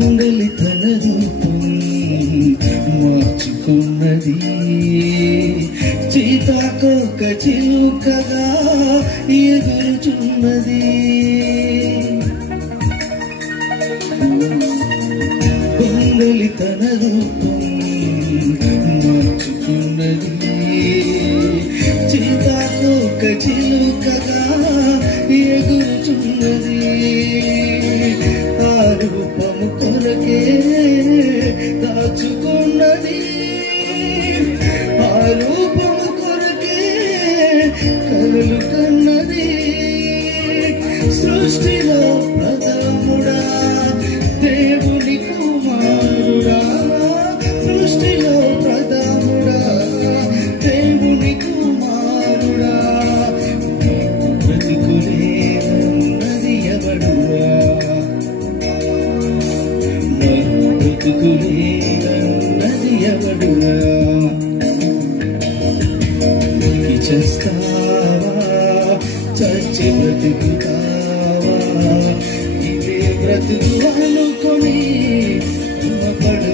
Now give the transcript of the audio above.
దొంగలి తన రూపం మార్చుకున్నది సీతాకోక చిలుకగా ఎగురుచున్నది దొంగలి తన రూపం మార్చుకున్నది సీతాకోక చిలుకగా ఎగురుచున్నది ఆ రూపము కొరకే దాచుకున్నది ఆ రూపము కొరకే కలలు కన్నది సృష్టిలో ప్రథముడా దేవుని కుమారుడా సృష్టిలో ప్రథముడా దేవుని కుమారుడా బ్రతుకులేనన్నది ఎవడురా బ్రతుకులేనన్నది ఎవడురా నీకు చేస్తావా చచ్చి బ్రతుకుతావా ఇదే బ్రతుకు అనుకొని పడు